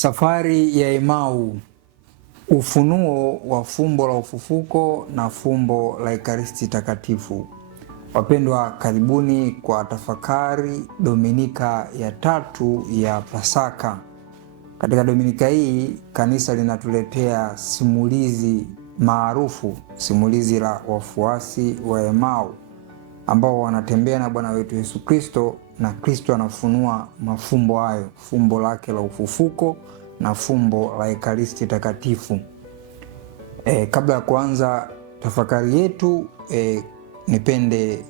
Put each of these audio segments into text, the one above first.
Safari ya Emau, ufunuo wa fumbo la ufufuko na fumbo la Ekaristi Takatifu. Wapendwa, karibuni kwa tafakari Dominika ya tatu ya Pasaka. Katika Dominika hii kanisa linatuletea simulizi maarufu, simulizi la wafuasi wa Emau ambao wanatembea na Bwana wetu Yesu Kristo, na Kristo anafunua mafumbo hayo, fumbo lake la ufufuko na fumbo la Ekaristi Takatifu. Kabla ya kuanza tafakari yetu, nipende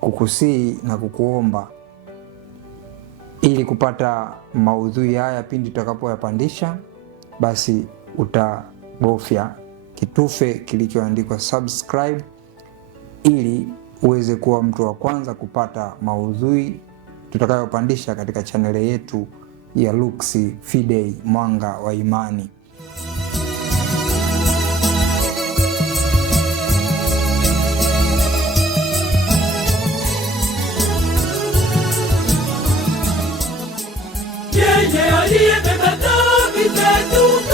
kukusii na kukuomba ili kupata maudhui haya pindi tutakapoyapandisha, basi utabofya kitufe kilichoandikwa subscribe ili uweze kuwa mtu wa kwanza kupata maudhui tutakayopandisha katika chaneli yetu ya Lux Fidei, mwanga wa imani. Yeye aliyebeba dhambi zetu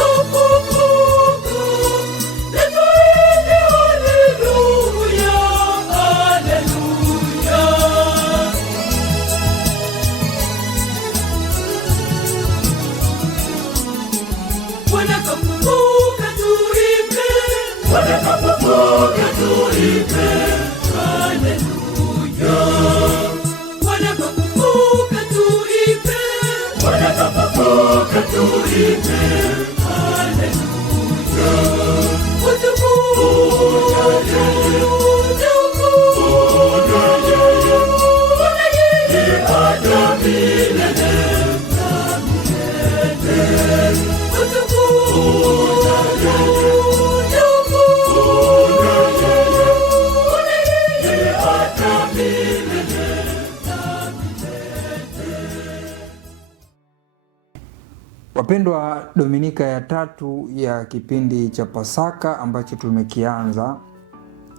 Wapendwa, Dominika ya tatu ya kipindi cha Pasaka ambacho tumekianza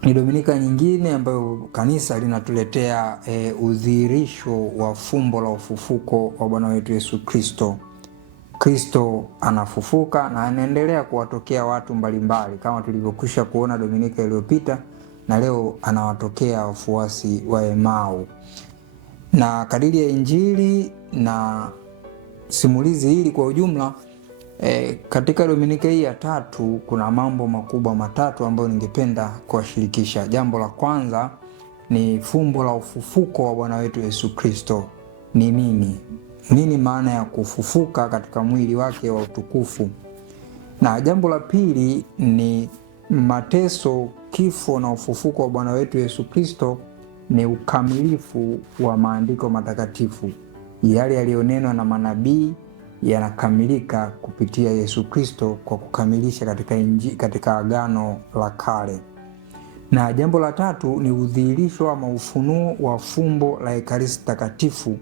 ni Dominika nyingine ambayo kanisa linatuletea udhihirisho wa fumbo la ufufuko wa Bwana wetu Yesu Kristo. Kristo anafufuka na anaendelea kuwatokea watu mbalimbali kama tulivyokwisha kuona Dominika iliyopita, na leo anawatokea wafuasi wa Emau. Na kadiri ya Injili na simulizi hili kwa ujumla, katika Dominika hii ya tatu kuna mambo makubwa matatu ambayo ningependa kuwashirikisha. Jambo la kwanza ni fumbo la ufufuko wa Bwana wetu Yesu Kristo. Ni nini? Nini maana ya kufufuka katika mwili wake wa utukufu? Na jambo la pili ni mateso, kifo na ufufuko wa Bwana wetu Yesu Kristo ni ukamilifu wa maandiko matakatifu. Yale yaliyonenwa na manabii yanakamilika kupitia Yesu Kristo kwa kukamilisha katika Agano la Kale. Na jambo la tatu ni udhihirisho ama ufunuo wa fumbo la Ekaristi Takatifu,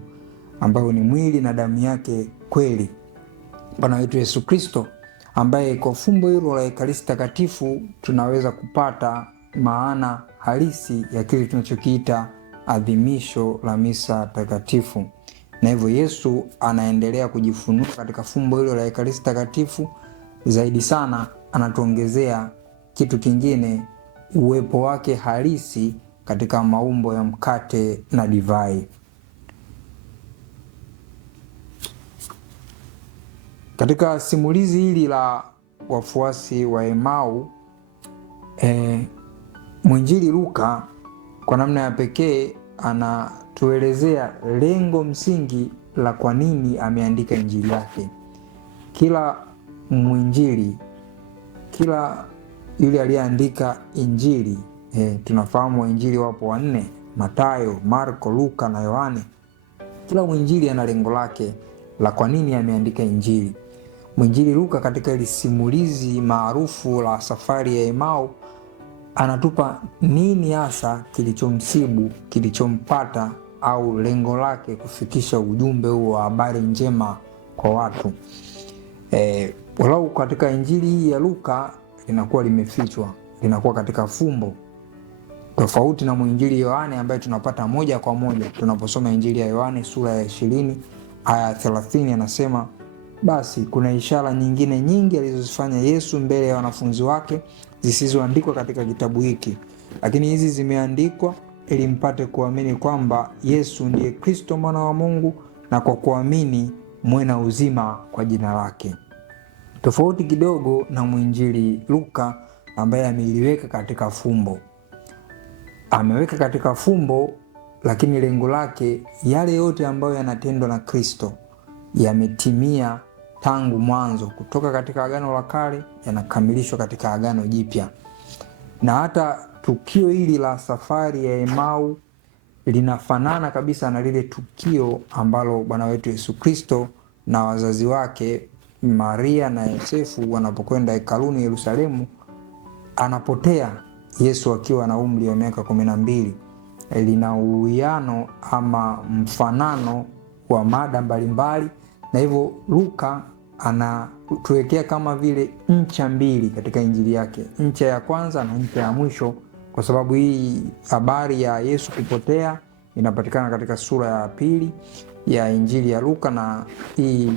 ambayo ni mwili na damu yake kweli Bwana wetu Yesu Kristo, ambaye kwa fumbo hilo la Ekaristi Takatifu tunaweza kupata maana halisi ya kile tunachokiita adhimisho la misa takatifu. Na hivyo Yesu anaendelea kujifunua katika fumbo hilo la Ekaristi Takatifu. Zaidi sana anatuongezea kitu kingine, uwepo wake halisi katika maumbo ya mkate na divai. Katika simulizi hili la wafuasi wa Emau, mwinjili Luka kwa namna ya pekee anatuelezea lengo msingi la kwa nini ameandika injili yake. Kila mwinjili, kila yule aliyeandika injili, tunafahamu wainjili wapo wanne: Mathayo, Marko, Luka na Yohane. Kila mwinjili ana lengo lake la kwa nini ameandika injili. Mwinjili Luka katika ile simulizi maarufu la safari ya Emau anatupa nini hasa kilichomsibu, kilichompata, au lengo lake kufikisha ujumbe huo wa habari njema kwa watu. Walau katika injili hii ya Luka linakuwa limefichwa, linakuwa katika fumbo, tofauti na mwinjili Yohane ambaye tunapata moja kwa moja tunaposoma injili ya Yohane sura ya 20 aya 30, anasema basi kuna ishara nyingine nyingi alizozifanya Yesu mbele ya wanafunzi wake zisizoandikwa katika kitabu hiki, lakini hizi zimeandikwa ili mpate kuamini kwamba Yesu ndiye Kristo mwana wa Mungu, na kwa kuamini muwe na uzima kwa jina lake. Tofauti kidogo na mwinjili Luka ambaye ameliweka katika fumbo. Ameweka katika fumbo, lakini lengo lake yale yote ambayo yanatendwa na Kristo yametimia tangu mwanzo, kutoka katika Agano la Kale yanakamilishwa katika Agano Jipya. Na hata tukio hili la safari ya Emau linafanana kabisa na lile tukio ambalo Bwana wetu Yesu Kristo na wazazi wake Maria na Yosefu wanapokwenda hekaluni Yerusalemu, anapotea Yesu akiwa na umri wa miaka 12. Lina uwiano ama mfanano wa mada mbalimbali, na hivyo Luka anatuwekea kama vile ncha mbili katika injili yake, ncha ya kwanza na ncha ya mwisho, kwa sababu hii habari ya Yesu kupotea inapatikana katika sura ya pili ya injili ya Luka, na hii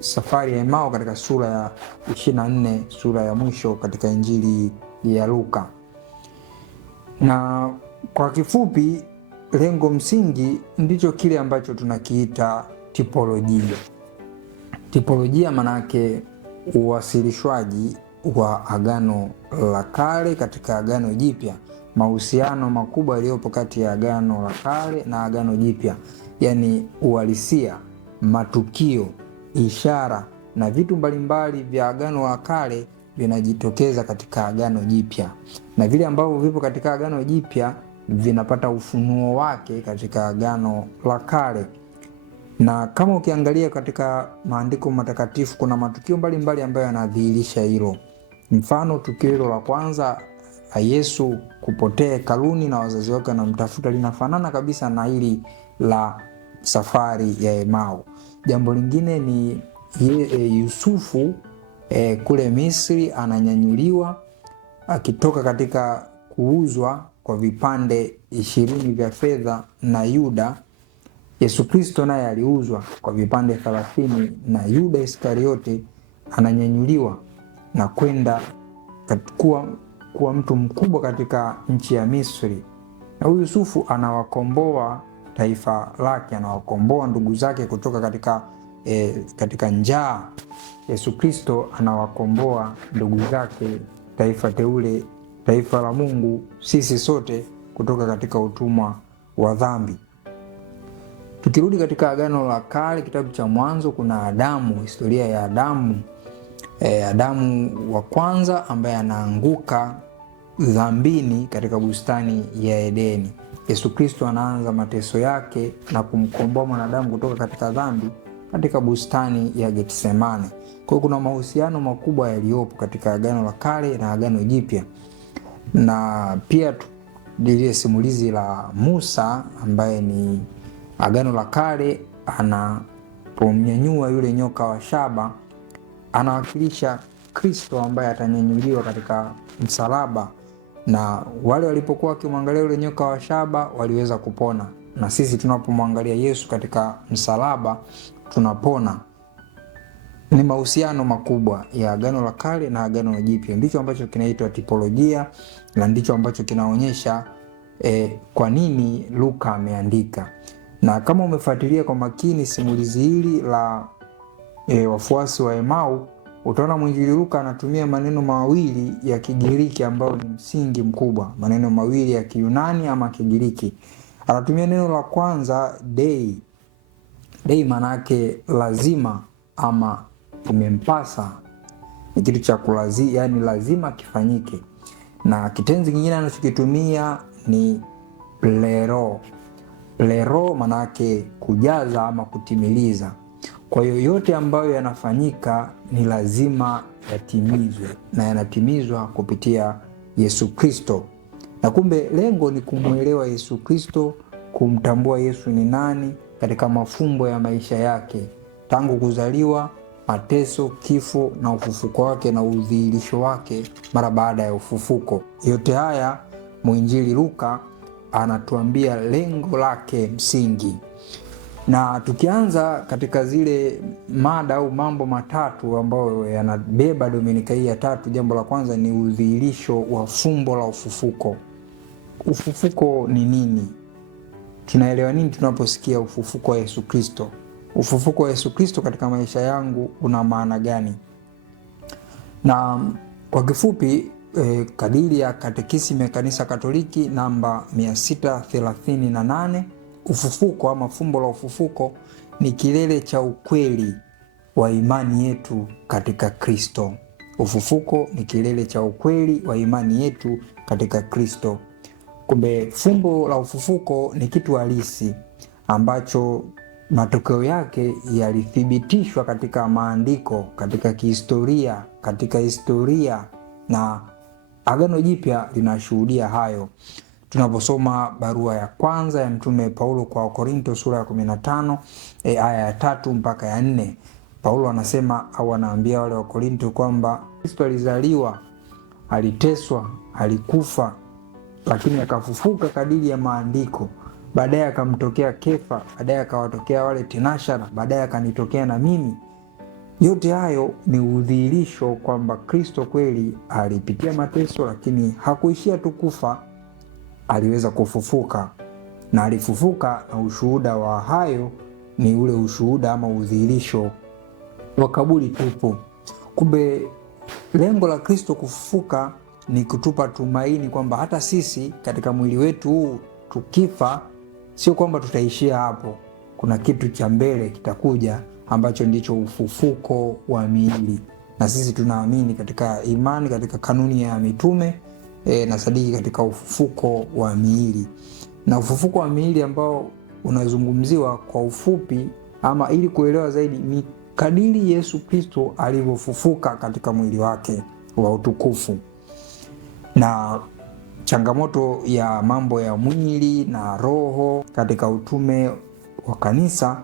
safari ya Emau katika sura ya 24, sura ya mwisho katika injili ya Luka. Na kwa kifupi, lengo msingi ndicho kile ambacho tunakiita tipolojia. Tipolojia manake uwasilishwaji wa Agano la Kale katika Agano Jipya, mahusiano makubwa yaliyopo kati ya Agano la Kale na Agano Jipya, yani uhalisia, matukio, ishara na vitu mbalimbali vya Agano la Kale vinajitokeza katika Agano Jipya, na vile ambavyo vipo katika Agano Jipya vinapata ufunuo wake katika Agano la Kale. Na kama ukiangalia katika maandiko matakatifu, kuna matukio mbalimbali ambayo yanadhihirisha hilo. Mfano, tukio hilo la kwanza la Yesu kupotea hekaluni na wazazi wake wanamtafuta linafanana kabisa na hili la safari ya Emau. Jambo lingine ni Yusufu kule Misri ananyanyuliwa akitoka katika kuuzwa kwa vipande 20 vya fedha na Yuda. Yesu Kristo naye aliuzwa kwa vipande 30 na Yuda Iskariote ananyanyuliwa na kwenda kuwa mtu mkubwa katika nchi ya Misri. Na huyu Yusufu anawakomboa taifa lake, anawakomboa ndugu zake kutoka katika njaa. Yesu Kristo anawakomboa ndugu zake, taifa teule, taifa la Mungu, sisi sote kutoka katika utumwa wa dhambi. Tukirudi katika Agano la Kale, kitabu cha Mwanzo, kuna Adamu, historia ya Adamu. Adamu wa kwanza ambaye anaanguka dhambini katika bustani ya Edeni. Yesu Kristo anaanza mateso yake na kumkomboa mwanadamu kutoka katika dhambi katika bustani ya Getsemane. Kwa hiyo kuna mahusiano makubwa yaliyopo katika Agano la Kale na Agano Jipya. Na pia lile simulizi la Musa ambaye ni Agano la Kale, anapomnyanyua yule nyoka wa shaba, anawakilisha Kristo ambaye atanyanyuliwa katika msalaba, na wale walipokuwa wakimwangalia yule nyoka wa shaba waliweza kupona, na sisi tunapomwangalia Yesu katika msalaba tunapona. Ni mahusiano makubwa ya Agano la Kale na Agano Jipya. Ndicho ambacho kinaitwa tipolojia, na ndicho ambacho kinaonyesha kwa nini Luka ameandika. Na kama umefuatilia kwa makini simulizi hili la wafuasi wa Emau, utaona mwinjili Luka anatumia maneno mawili ya Kigiriki ambayo ni msingi mkubwa, maneno mawili ya Kiyunani ama Kigiriki. Anatumia neno la kwanza dei. Dei manake lazima ama umempasa, ni kitu cha kulazima, yani lazima kifanyike. Na kitenzi kingine anachokitumia ni plero. Plero manake kujaza ama kutimiliza. Kwa hiyo yote ambayo yanafanyika ni lazima yatimizwe, na yanatimizwa kupitia Yesu Kristo. Na kumbe lengo ni kumuelewa Yesu Kristo, kumtambua Yesu ni nani katika mafumbo ya maisha yake, tangu kuzaliwa, mateso, kifo na ufufuko wake na udhihirisho wake mara baada ya ufufuko. Yote haya mwinjili Luka anatuambia lengo lake msingi. Na tukianza katika zile mada au mambo matatu ambayo yanabeba Dominika hii ya tatu, jambo la kwanza ni udhihirisho wa fumbo la ufufuko. Ufufuko ni nini? Tunaelewa nini tunaposikia ufufuko wa Yesu Kristo? Ufufuko wa Yesu Kristo katika maisha yangu una maana gani? Na kwa kifupi, kadiri ya Katekisimu ya Kanisa Katoliki namba 638, ufufuko ama fumbo la ufufuko ni kilele cha ukweli wa imani yetu katika Kristo. Ufufuko ni kilele cha ukweli wa imani yetu katika Kristo. Kumbe fumbo la ufufuko ni kitu halisi ambacho matokeo yake yalithibitishwa katika maandiko, katika kihistoria, katika historia, na Agano Jipya linashuhudia hayo. Tunaposoma barua ya kwanza ya Mtume Paulo kwa Wakorinto sura ya 15 aya ya 3 mpaka ya 4, Paulo anasema au anaambia wale Wakorinto kwamba Kristo alizaliwa, aliteswa, alikufa, lakini akafufuka kadiri ya maandiko. Baadaye akamtokea Kefa, baadaye akawatokea wale tenashara, baadaye akanitokea na mimi. Yote hayo ni udhihirisho kwamba Kristo kweli alipitia mateso, lakini hakuishia tu kufa, aliweza kufufuka. Na alifufuka, na ushuhuda wa hayo ni ule ushuhuda ama udhihirisho wa kaburi tupu. Kumbe lengo la Kristo kufufuka ni kutupa tumaini kwamba hata sisi katika mwili wetu huu tukifa, sio kwamba tutaishia hapo. Kuna kitu cha mbele kitakuja ambacho ndicho ufufuko wa miili. Na sisi tunaamini katika imani, katika kanuni ya mitume na sadiki katika ufufuko wa miili. Na ufufuko wa miili ambao unazungumziwa kwa ufupi ama ili kuelewa zaidi ni kadiri Yesu Kristo alivyofufuka katika mwili wake wa utukufu. Na changamoto ya mambo ya mwili na roho katika utume wa kanisa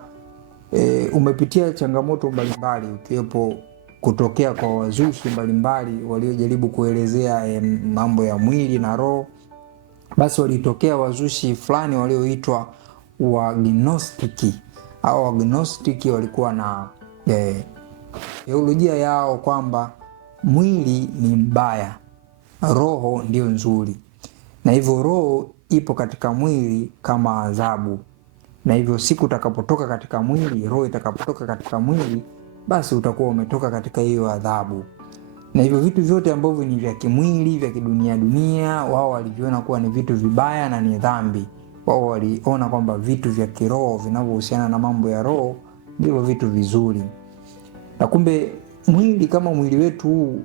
umepitia changamoto mbalimbali, ukiwepo kutokea kwa wazushi mbalimbali waliojaribu kuelezea mambo ya mwili na roho. Basi walitokea wazushi fulani walioitwa Wagnostiki. Hao Wagnostiki walikuwa na teolojia yao kwamba mwili ni mbaya, roho ndio nzuri, na hivyo roho ipo katika mwili kama adhabu, na hivyo siku utakapotoka katika mwili, roho itakapotoka katika mwili, basi utakuwa umetoka katika hiyo adhabu. Na hivyo vitu vyote ambavyo ni vya kimwili, vya kidunia dunia, wao waliviona kuwa ni vitu vibaya na ni dhambi. Wao waliona kwamba vitu vya kiroho vinavyohusiana na mambo ya roho ndivyo vitu vizuri. Na kumbe mwili kama mwili wetu huu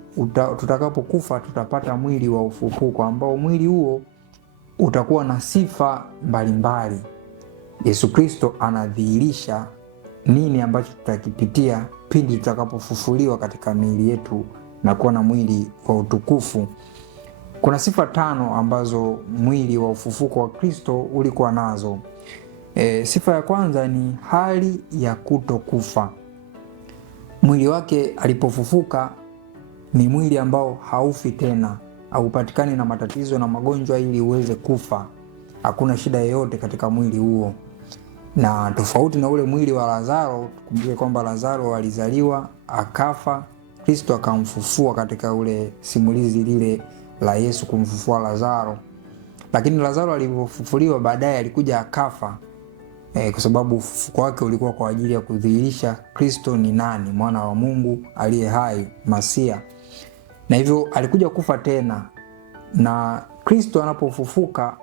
tutakapokufa tutapata mwili wa ufufuko ambao mwili huo utakuwa na sifa mbalimbali. Yesu Kristo anadhihirisha nini ambacho tutakipitia pindi tutakapofufuliwa katika miili yetu na kuwa na mwili wa utukufu. Kuna sifa 5 ambazo mwili wa ufufuko wa Kristo ulikuwa nazo. Sifa ya kwanza ni hali ya kutokufa. Mwili wake alipofufuka ni mwili ambao haufi tena, haupatikani na matatizo na magonjwa ili uweze kufa. Hakuna shida yoyote katika mwili huo. Na tofauti na ule mwili wa Lazaro, tukumbuke kwamba Lazaro alizaliwa, akafa, Kristo akamfufua katika ule simulizi lile la Yesu kumfufua Lazaro. Lakini Lazaro alipofufuliwa baadaye alikuja akafa, kwa sababu ufufuko wake ulikuwa kwa ajili ya kudhihirisha Kristo ni nani, mwana wa Mungu aliye hai, Masia. Na hivyo alikuja kufa tena, na Kristo anapofufuka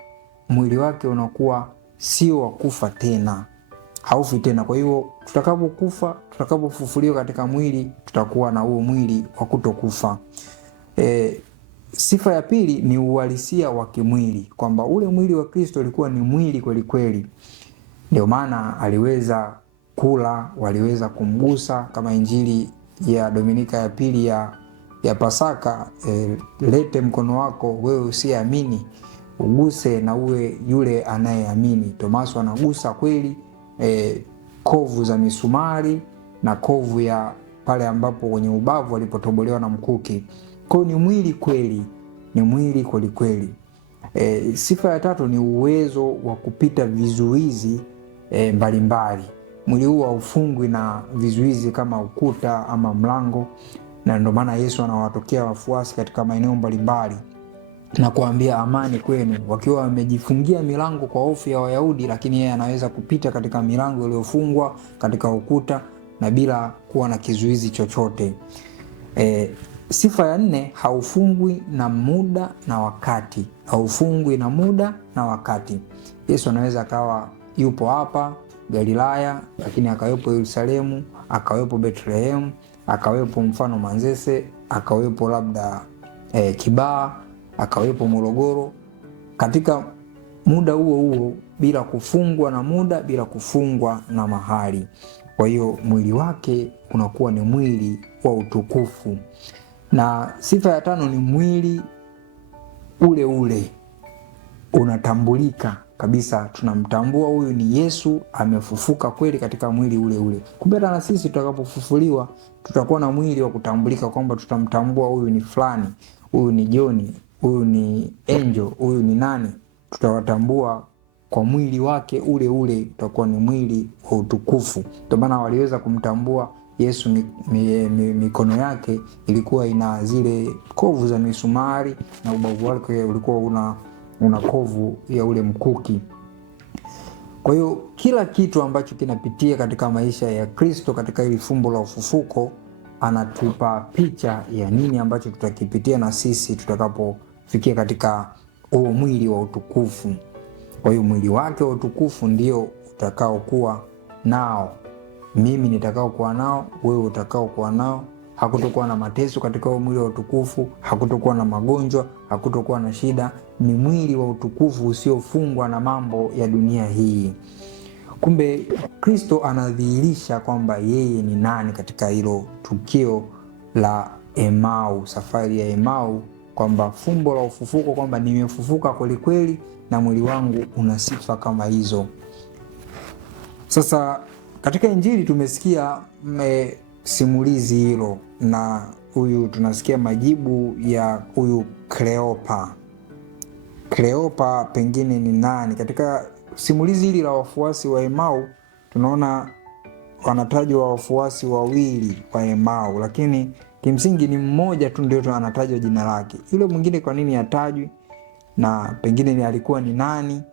mwili wake unakuwa sio wa kufa tena, haufi tena. Kwa hivyo tutakapokufa, tutakapofufuliwa katika mwili, tutakuwa na huo mwili wa kutokufa. Sifa ya pili ni uhalisia wa kimwili, kwamba ule mwili wa Kristo ulikuwa ni mwili kweli kweli. Ndio maana aliweza kula, waliweza kumgusa, kama Injili ya Dominika ya pili ya Pasaka, lete mkono wako wewe usiamini, uguse na uwe yule anayeamini. Tomaso anagusa kweli kovu za misumari na kovu ya pale ambapo kwenye ubavu alipotobolewa na mkuki. Kwa ni mwili kweli, ni mwili kweli kweli. Sifa ya tatu ni uwezo wa kupita vizuizi mbalimbali. mwili huu haufungwi na vizuizi kama ukuta ama mlango, na ndio maana Yesu anawatokea wafuasi katika maeneo mbalimbali na kuambia amani kwenu, wakiwa wamejifungia milango kwa hofu ya Wayahudi, lakini yeye anaweza kupita katika milango iliyofungwa katika ukuta na bila kuwa na kizuizi chochote. Sifa ya 4, haufungwi na muda na wakati. Haufungwi na muda na wakati. Yesu anaweza akawa yupo hapa Galilaya, lakini akawepo Yerusalemu, akawepo Bethlehem, akawepo mfano Manzese, akawepo labda Kibaha, akawepo Morogoro, katika muda huo huo, bila kufungwa na muda, bila kufungwa na mahali. Kwa hiyo mwili wake unakuwa ni mwili wa utukufu. Na sifa ya 5 ni mwili ule ule unatambulika kabisa, tunamtambua huyu ni Yesu, amefufuka kweli katika mwili ule ule. Kumbe na sisi tutakapofufuliwa tutakuwa na mwili wa kutambulika, kwamba tutamtambua huyu ni fulani, huyu ni John, huyu ni Angel, huyu ni nani. Tutawatambua kwa mwili wake ule ule, utakuwa ni mwili wa utukufu. Ndio maana waliweza kumtambua Yesu, mikono yake ilikuwa ina zile kovu za misumari na ubavu wake ulikuwa una kovu ya ule mkuki. Kwa hiyo kila kitu ambacho kinapitia katika maisha ya Kristo katika hili fumbo la ufufuko, anatupa picha ya nini ambacho tutakipitia na sisi tutakapofikia katika huo mwili wa utukufu. Kwa hiyo mwili wake wa utukufu ndio utakao kuwa nao, mimi nitakao kuwa nao, wewe utakao kuwa nao. Hakutokuwa na mateso katika huo mwili wa utukufu, hakutokuwa na magonjwa, hakutokuwa na shida. Ni mwili wa utukufu usiofungwa na mambo ya dunia hii. Kumbe Kristo anadhihirisha kwamba yeye ni nani katika hilo tukio la Emau, safari ya Emau, kwamba fumbo la ufufuko, kwamba nimefufuka kweli kweli na mwili wangu una sifa kama hizo. Sasa katika Injili tumesikia simulizi hilo, na huyu tunasikia majibu ya huyu Kleopa. Kleopa pengine ni nani? Katika simulizi hili la wafuasi wa Emau tunaona wanatajwa wafuasi wawili wa Emau, lakini kimsingi ni mmoja tu ndio anatajwa jina lake. Yule mwingine kwa nini hatajwi na pengine ni alikuwa ni nani?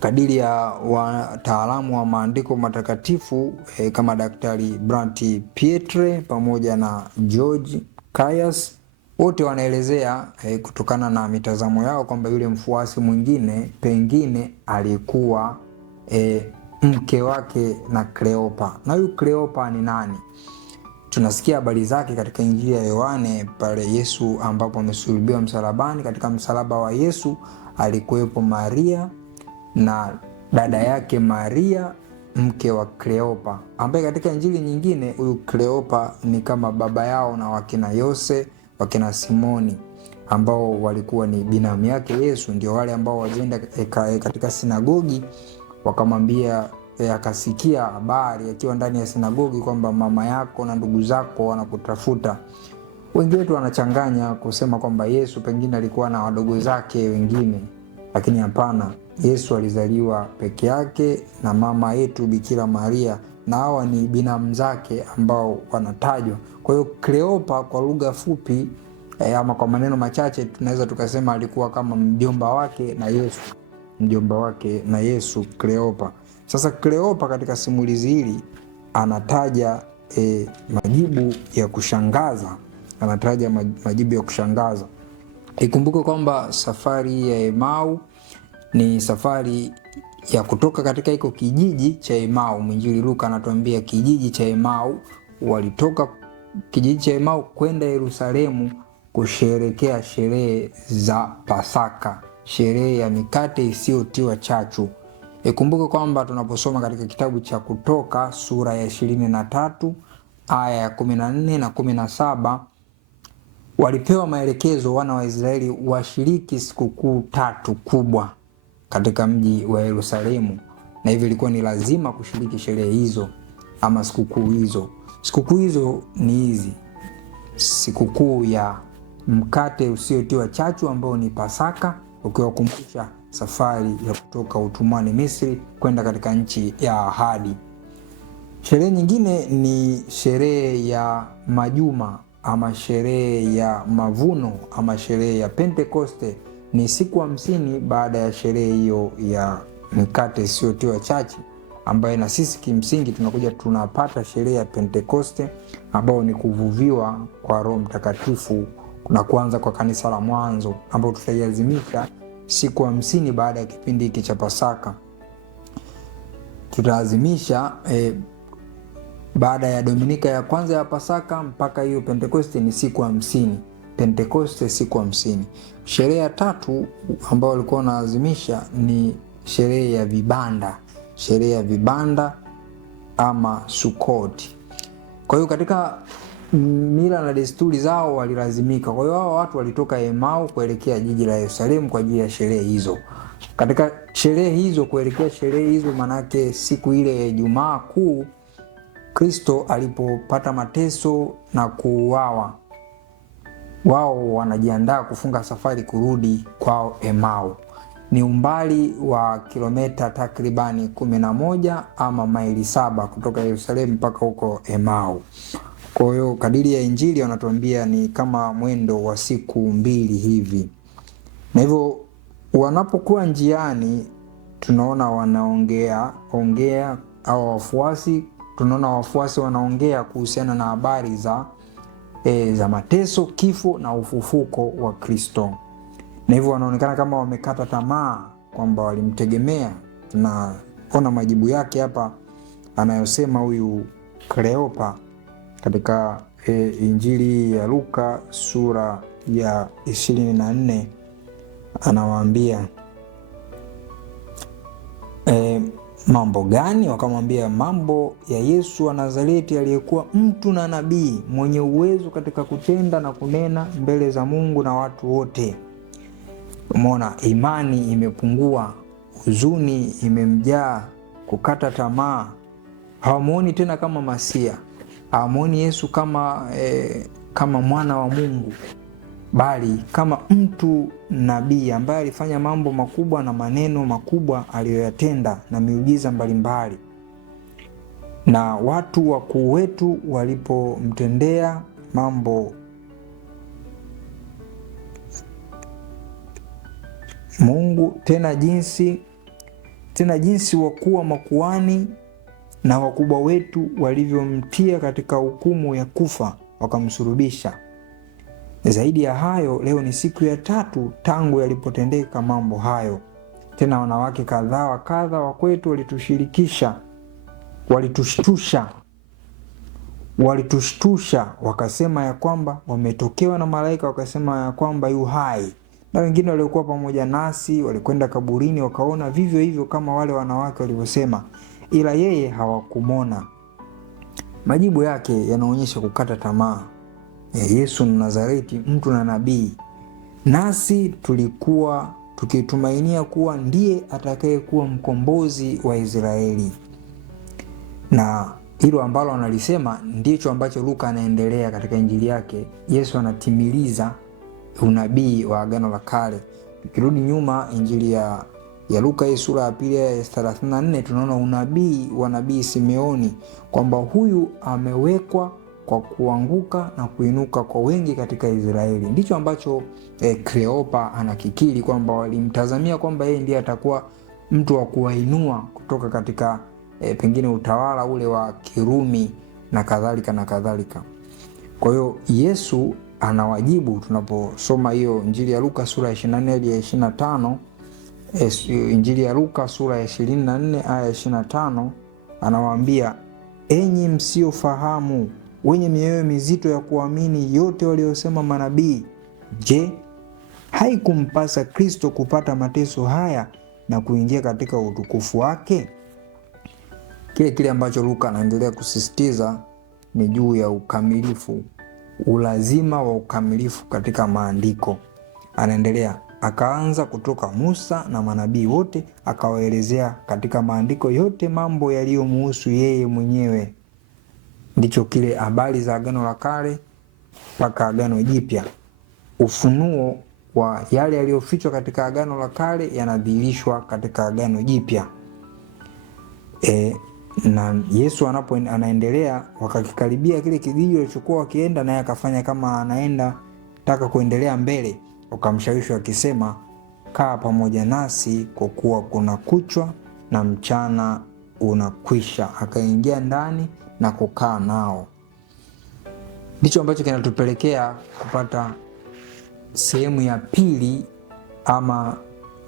Kadiri ya wataalamu wa maandiko matakatifu kama Daktari Brant Pietre pamoja na George Caius, wote wanaelezea kutokana na mitazamo yao kwamba yule mfuasi mwingine pengine alikuwa mke wake na Kleopa. Na huyu Kleopa ni nani? Tunasikia habari zake katika Injili ya Yohane pale Yesu ambapo amesulubiwa msalabani. Katika msalaba wa Yesu alikuwepo Maria na dada yake Maria, mke wa Kleopa, ambaye katika Injili nyingine huyu Kleopa ni kama baba yao na wakina Yose, wakina Simoni, ambao walikuwa ni binamu yake Yesu. Ndio wale ambao walienda katika sinagogi wakamwambia, akasikia habari akiwa ndani ya sinagogi kwamba mama yako na ndugu zako wanakutafuta. Wengi wetu wanachanganya kusema kwamba Yesu pengine alikuwa na wadogo zake wengine, lakini hapana. Yesu alizaliwa peke yake na mama yetu Bikira Maria, na hawa ni binamu zake ambao wanatajwa. Kwa hiyo Kleopa kwa lugha fupi ama kwa maneno machache tunaweza tukasema alikuwa kama mjomba wake na Yesu, Kleopa. Sasa Kleopa katika simulizi hili anataja majibu ya kushangaza. Ikumbuke kwamba safari ya Emau ni safari ya kutoka katika iko kijiji cha Emau. Mwinjili Luka anatuambia kijiji cha Emau, walitoka kijiji cha Emau kwenda Yerusalemu kusherekea sherehe za Pasaka, sherehe ya mikate isiyotiwa chachu. Ikumbuke kwamba tunaposoma katika kitabu cha Kutoka sura ya 23 aya ya 14 na 17, walipewa maelekezo wana wa Israeli washiriki sikukuu 3 kubwa katika mji wa Yerusalemu, na hivyo ilikuwa ni lazima kushiriki sherehe hizo ama sikukuu hizo. Sikukuu hizo ni hizi: sikukuu ya mkate usiotiwa chachu ambao ni Pasaka, ukiwakumbusha safari ya kutoka utumwani Misri kwenda katika nchi ya ahadi. Sherehe nyingine ni sherehe ya majuma ama sherehe ya mavuno ama sherehe ya Pentekoste. Ni siku 50 baada ya sherehe hiyo ya mikate isiyotiwa chachu, ambayo na sisi kimsingi tunakuja tunapata sherehe ya Pentekoste, ambayo ni kuvuviwa kwa Roho Mtakatifu na kuanza kwa kanisa la mwanzo, ambao tutaiazimisha siku 50 baada ya kipindi hiki cha Pasaka. Tutaazimisha baada ya Dominika ya kwanza ya Pasaka mpaka hiyo Pentekoste ni siku 50. Pentekoste siku 50. Sherehe ya tatu ambayo walikuwa wanaazimisha ni sherehe ya vibanda. Sherehe ya vibanda ama Sukoti. Kwa hiyo katika mila na desturi zao walilazimika. Kwa hiyo hao watu walitoka Emau kuelekea jiji la Yerusalemu kwa ajili ya sherehe hizo. Katika sherehe hizo kuelekea sherehe hizo, manake siku ile ya Ijumaa Kuu Kristo alipopata mateso na kuuawa, wao wanajiandaa kufunga safari kurudi kwao Emau. Ni umbali wa kilomita takribani 11 ama maili 7 kutoka Yerusalemu mpaka huko Emau. Kwa hiyo kadiri ya Injili wanatuambia ni kama mwendo wa siku 2 hivi. Na hivyo wanapokuwa njiani tunaona wanaongea au wafuasi, tunaona wafuasi wanaongea kuhusiana na habari za mateso, kifo na ufufuko wa Kristo. Na hivyo wanaonekana kama wamekata tamaa kwamba walimtegemea. Tunaona majibu yake hapa anayosema huyu Kleopa katika Injili ya Luka sura ya 24. Anawaambia mambo gani? Wakamwambia mambo ya Yesu wa Nazareti aliyekuwa mtu na nabii, mwenye uwezo katika kutenda na kunena mbele za Mungu na watu wote. Umeona, imani imepungua, huzuni imemjaa, kukata tamaa. Hawamuoni tena kama Masia, hawamuoni Yesu kama mwana wa Mungu, bali kama mtu nabii ambaye alifanya mambo makubwa na maneno makubwa aliyoyatenda na miujiza mbalimbali. Na watu wakuu wetu walipomtendea mambo Mungu, tena jinsi wakuu wa makuhani na wakubwa wetu walivyomtia katika hukumu ya kufa, wakamsulubisha. Zaidi ya hayo, leo ni siku ya 3 tangu yalipotendeka mambo hayo. Tena wanawake kadhaa wa kadha wa kwetu walitushtusha, wakasema ya kwamba wametokewa na malaika, wakasema ya kwamba yu hai. Na wengine waliokuwa pamoja nasi walikwenda kaburini wakaona vivyo hivyo kama wale wanawake walivyosema, ila yeye hawakumona. Majibu yake yanaonyesha kukata tamaa. Yesu wa Nazareti, mtu na nabii, nasi tulikuwa tukitumainia kuwa ndiye atakayekuwa mkombozi wa Israeli. Na hilo ambalo analisema ndicho ambacho Luka anaendelea katika Injili yake. Yesu anatimiliza unabii wa Agano la Kale. Tukirudi nyuma Injili ya Luka hii sura ya 2 ya 34, tunaona unabii wa nabii Simeoni kwamba huyu amewekwa kwa kuanguka na kuinuka kwa wengi katika Israeli. Ndicho ambacho Kleopa anakikiri kwamba walimtazamia kwamba yeye ndiye atakuwa mtu wa kuwainua kutoka katika pengine utawala ule wa Kirumi na kadhalika na kadhalika. Kwa hiyo Yesu anawajibu tunaposoma hiyo Injili ya Luka sura ya 24 hadi 25. Injili ya Luka sura ya 24 aya 25, anawaambia, enyi msiofahamu, wenye mioyo mizito ya kuamini yote waliosema manabii, je, haikumpasa Kristo kupata mateso haya na kuingia katika utukufu wake? Kile ambacho Luka anaendelea kusisitiza ni juu ya ukamilifu, ulazima wa ukamilifu katika maandiko. Anaendelea, akaanza kutoka Musa na manabii wote, akawaelezea katika maandiko yote mambo yaliyomuhusu yeye mwenyewe. Ndicho kile habari za Agano la Kale mpaka Agano Jipya. Ufunuo wa yale yaliyofichwa katika Agano la Kale yanadhihirishwa katika Agano Jipya. Na Yesu anaendelea, wakakikaribia kile kijiji walichokuwa wakienda, naye akafanya kama anaenda taka kuendelea mbele. Wakamshawishi wakisema, kaa pamoja nasi kwa kuwa kuna kuchwa na mchana unakwisha. Akaingia ndani na kukaa nao. Ndicho ambacho kinatupelekea kupata sehemu ya pili ama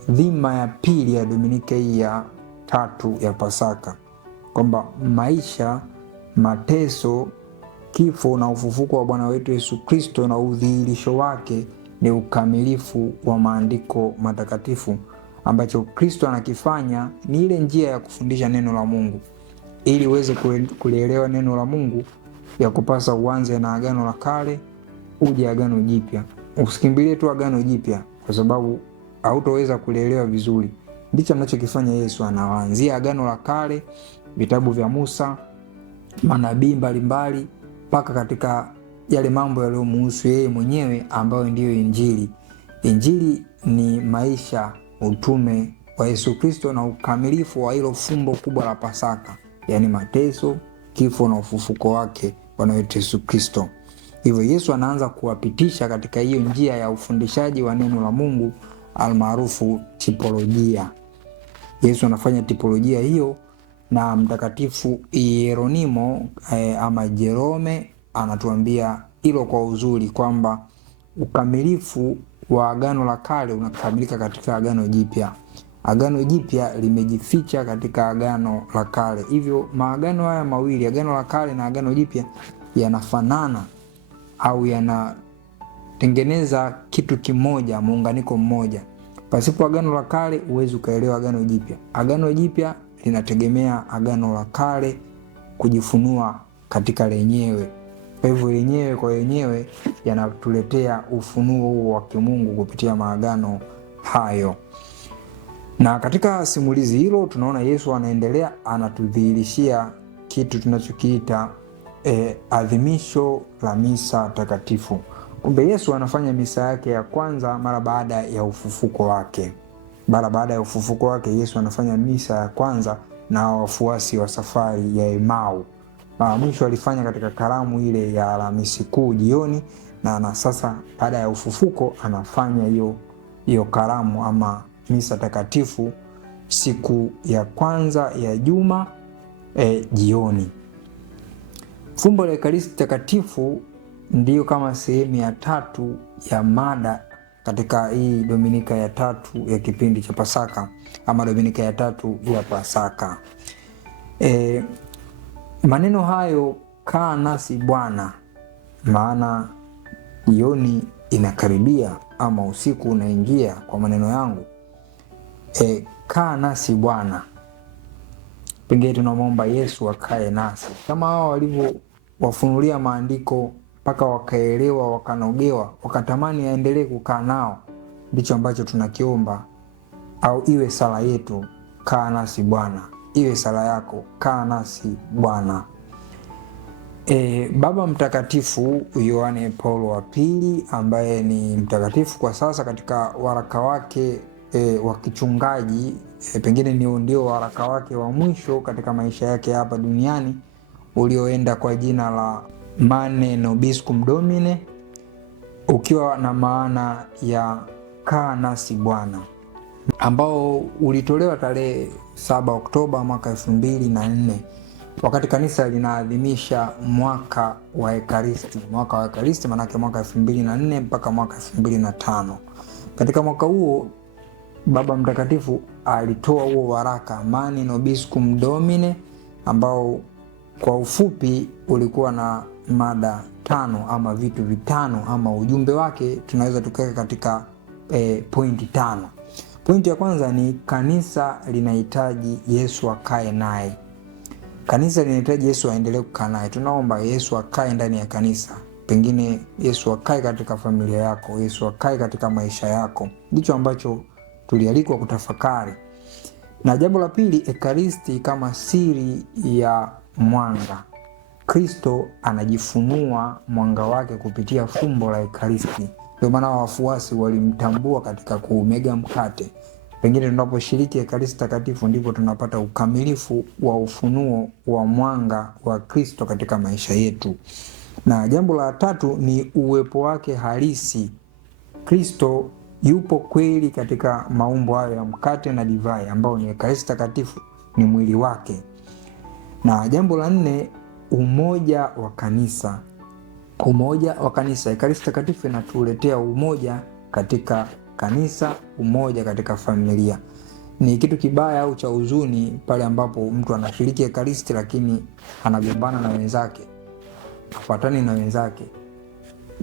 dhima ya pili ya Dominika hii ya tatu ya Pasaka, kwamba maisha, mateso, kifo na ufufuko wa Bwana wetu Yesu Kristo na udhihirisho wake ni ukamilifu wa maandiko matakatifu. Ambacho Kristo anakifanya ni ile njia ya kufundisha neno la Mungu. Ili uweze kulielewa neno la Mungu, ya kupasa uanze na Agano la Kale uje Agano Jipya. Usikimbilie tu Agano Jipya kwa sababu hautoweza kulielewa vizuri. Ndicho anachokifanya Yesu, anaanzia Agano la Kale, vitabu vya Musa, manabii mbalimbali, mpaka katika yale mambo yaliyomhusu yeye mwenyewe ambayo ndiyo Injili. Injili ni maisha, utume wa Yesu Kristo na ukamilifu wa hilo fumbo kubwa la Pasaka, yaani mateso, kifo na ufufuko wake Bwana wetu Yesu Kristo. Hivyo Yesu anaanza kuwapitisha katika hiyo njia ya ufundishaji wa neno la Mungu almaarufu tipolojia. Yesu anafanya tipolojia hiyo, na Mtakatifu Hieronimo ama Jerome anatuambia hilo kwa uzuri, kwamba ukamilifu wa Agano la Kale unakamilika katika Agano Jipya. Agano Jipya limejificha katika Agano la Kale. Hivyo maagano haya mawili, Agano la Kale na Agano Jipya, yanafanana au yanatengeneza kitu kimoja, muunganiko mmoja. Pasipo Agano la Kale huwezi ukaelewa Agano Jipya. Agano Jipya linategemea Agano la Kale kujifunua katika lenyewe. Kwa hivyo lenyewe kwa lenyewe yanatuletea ufunuo huo wa kimungu kupitia maagano hayo. Na katika simulizi hilo tunaona Yesu anaendelea, anatudhihirishia kitu tunachokiita adhimisho la misa takatifu. Kumbe Yesu anafanya misa yake ya kwanza mara baada ya ufufuko wake. Mara baada ya ufufuko wake Yesu anafanya misa ya kwanza na wafuasi wa safari ya Emau. Mwisho alifanya katika karamu ile ya Alhamisi Kuu jioni, na sasa baada ya ufufuko anafanya hiyo karamu ama misa takatifu siku ya kwanza ya juma jioni. Fumbo la Ekaristi Takatifu ndiyo kama sehemu ya tatu ya mada katika hii Dominika ya tatu ya kipindi cha Pasaka ama Dominika ya tatu ya Pasaka. Maneno hayo, kaa nasi Bwana, maana jioni inakaribia ama usiku unaingia, kwa maneno yangu. Kaa nasi Bwana, pengine tunamwomba Yesu akae nasi kama hao walivyowafunulia maandiko mpaka wakaelewa, wakanogewa, wakatamani aendelee kukaa nao. Ndicho ambacho tunakiomba, au iwe sala yetu, kaa nasi Bwana. Iwe sala yako, kaa nasi Bwana. Baba Mtakatifu Yohane Paulo wa Pili, ambaye ni mtakatifu kwa sasa, katika waraka wake wa kichungaji, pengine ndio waraka wake wa mwisho katika maisha yake hapa duniani, ulioenda kwa jina la Mane Nobiscum Domine, ukiwa na maana ya kaa nasi Bwana, ambao ulitolewa tarehe 7 Oktoba mwaka 2004 wakati kanisa linaadhimisha mwaka wa Ekaristi. Mwaka wa Ekaristi maana mwaka 2004 mpaka mwaka 2005. Katika mwaka huo Baba Mtakatifu alitoa huo waraka Mane Nobiscum Domine, ambao kwa ufupi ulikuwa na mada 5 ama vitu vitano, ama ujumbe wake tunaweza tukaweka katika pointi 5. Pointi ya kwanza ni kanisa linahitaji Yesu akae naye. Kanisa linahitaji Yesu aendelee kukaa naye. Tunaomba Yesu akae ndani ya kanisa. Pengine Yesu akae katika familia yako, Yesu akae katika maisha yako. Ndicho ambacho tulialikwa kutafakari. Na jambo la pili, Ekaristi kama siri ya mwanga. Kristo anajifunua mwanga wake kupitia fumbo la Ekaristi. Ndio maana wafuasi walimtambua katika kuumega mkate. Pengine tunaposhiriki Ekaristi Takatifu ndipo tunapata ukamilifu wa ufunuo wa mwanga wa Kristo katika maisha yetu. Na jambo la tatu ni uwepo wake halisi. Kristo yupo kweli katika maumbo hayo ya mkate na divai ambao ni Ekaristi Takatifu, ni mwili wake. Na jambo la nne, umoja wa kanisa. Umoja wa kanisa. Ekaristi Takatifu inatuletea umoja katika kanisa, umoja katika familia. Ni kitu kibaya au cha huzuni pale ambapo mtu anashiriki Ekaristi lakini anagombana na wenzake, hafuatani na wenzake,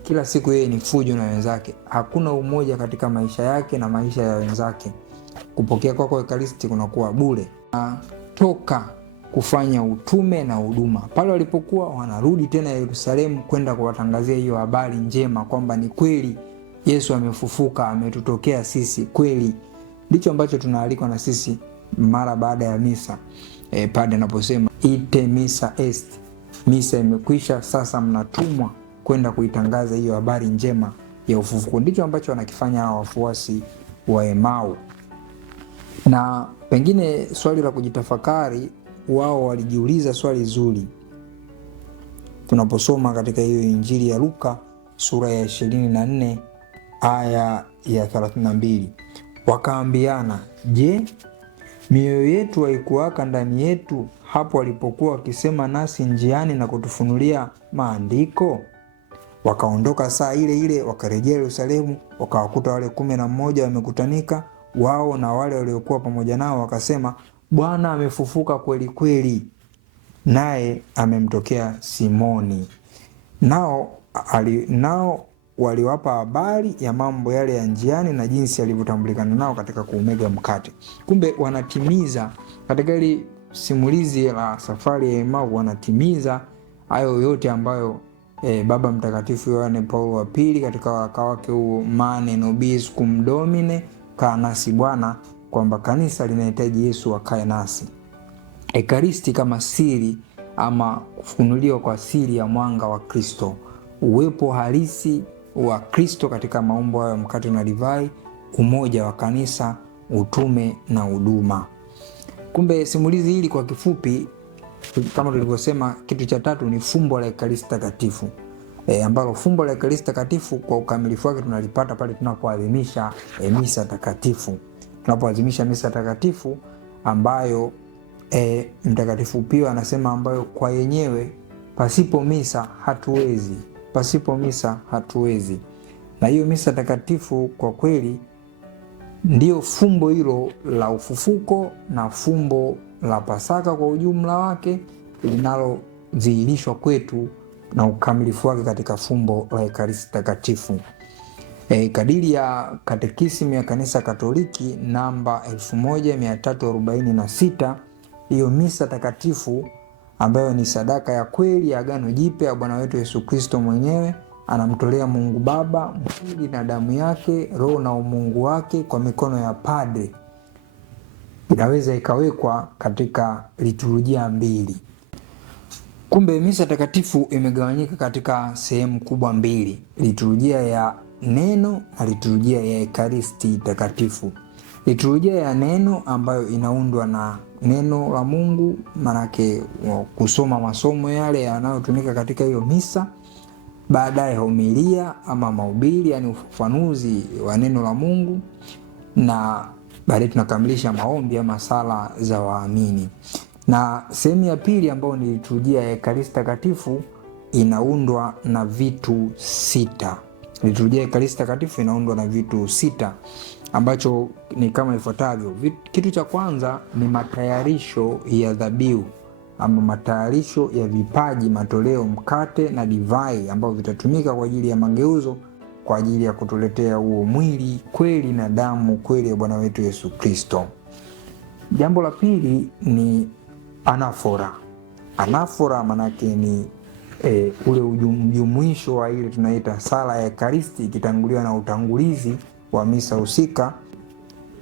kila siku yeye ni fujo na wenzake. Hakuna umoja katika maisha yake na maisha ya wenzake. Kupokea kwako Ekaristi kunakuwa bure. Toka kufanya utume na huduma. Pale walipokuwa wanarudi tena Yerusalemu kwenda kuwatangazia hiyo habari njema kwamba ni kweli Yesu amefufuka, ametutokea sisi kweli. Ndicho ambacho tunaalikwa na sisi mara baada ya misa. Padre anaposema ite missa est, misa imekwisha, sasa mnatumwa kwenda kuitangaza hiyo habari njema ya ufufuko. Ndicho ambacho wanakifanya hao wafuasi wa Emau. Na pengine swali la kujitafakari, wao walijiuliza swali zuri. Tunaposoma katika hiyo Injili ya Luka sura ya 24 aya ya 32, wakaambiana, je, mioyo yetu haikuwaka ndani yetu hapo walipokuwa wakisema nasi njiani na kutufunulia maandiko? Wakaondoka saa ile ile wakarejea Yerusalemu, wakawakuta wale 11 wamekutanika, wao na wale waliokuwa pamoja nao, wakasema, Bwana amefufuka kweli kweli, naye amemtokea Simoni. Nao waliwapa habari ya mambo yale ya njiani na jinsi alivyotambulikana nao katika kuumega mkate. Kumbe wanatimiza katika ile simulizi la safari ya Emau, wanatimiza hayo yote ambayo Baba Mtakatifu Yohane Paulo wa pili katika waraka wake huo Mane Nobiscum Domine, kaa nasi Bwana, kwamba kanisa linahitaji Yesu akae nasi. Ekaristi kama siri ama kufunuliwa kwa siri ya mwanga wa Kristo, uwepo halisi wa Kristo katika maumbo hayo mkate na divai, umoja wa kanisa, utume na huduma. Kumbe simulizi hili kwa kifupi, kama tulivyosema, kitu cha tatu ni fumbo la Ekaristi Takatifu, ambalo fumbo la Ekaristi Takatifu kwa ukamilifu wake tunalipata pale tunapoadhimisha misa takatifu. Tunapoadhimisha misa takatifu ambayo Mtakatifu Pio anasema ambayo kwa yenyewe pasipo misa hatuwezi. Na hiyo misa takatifu kwa kweli ndio fumbo hilo la ufufuko na fumbo la Pasaka kwa ujumla wake, linalodhihirishwa kwetu na ukamilifu wake katika fumbo la Ekaristi Takatifu. Kadiri ya Katekisimu ya Kanisa Katoliki namba 1346, hiyo misa takatifu ambayo ni sadaka ya kweli ya Agano Jipya ya Bwana wetu Yesu Kristo mwenyewe, anamtolea Mungu Baba mwili na damu yake, roho na umungu wake kwa mikono ya padre, inaweza ikawekwa katika liturujia mbili. Kumbe misa takatifu imegawanyika katika sehemu kubwa mbili: liturujia ya neno na liturujia ya Ekaristi Takatifu. Liturujia ya neno ambayo inaundwa na neno la Mungu, manake kusoma masomo yale yanayotumika katika hiyo misa, baadaye homilia ama mahubiri, yani ufafanuzi wa neno la Mungu, na baadaye tunakamilisha maombi ama sala za waamini. Na sehemu ya pili ambayo ni liturujia ya Ekaristi Takatifu inaundwa na vitu 6. Liturujia ya Ekaristi Takatifu inaundwa na vitu 6 ambacho ni kama ifuatavyo. Kitu cha kwanza ni matayarisho ya dhabihu ama matayarisho ya vipaji, matoleo, mkate na divai ambao vitatumika kwa ajili ya mageuzo, kwa ajili ya kutuletea huo mwili kweli na damu kweli ya Bwana wetu Yesu Kristo. Jambo la pili ni anafora. Anafora manake ni ule ujumuisho wa ile tunaita sala ya Ekaristi, ikitanguliwa na utangulizi wa misa husika.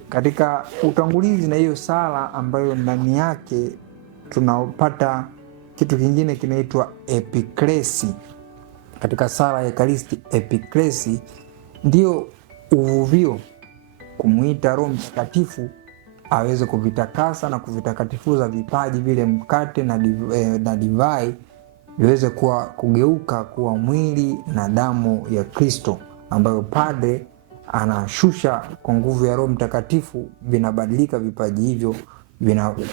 Katika utangulizi na hiyo sala ambayo ndani yake tunapata kitu kingine kinaitwa epiklesi. Katika sala ya Ekaristi, epiklesi ndio uvuvio kumuita Roho Mtakatifu aweze kuvitakasa na kuvitakatifuza vipaji vile, mkate na divai viweze kugeuka kuwa mwili na damu ya Kristo, ambayo padre anashusha kwa nguvu ya Roho Mtakatifu, vinabadilika vipaji hivyo,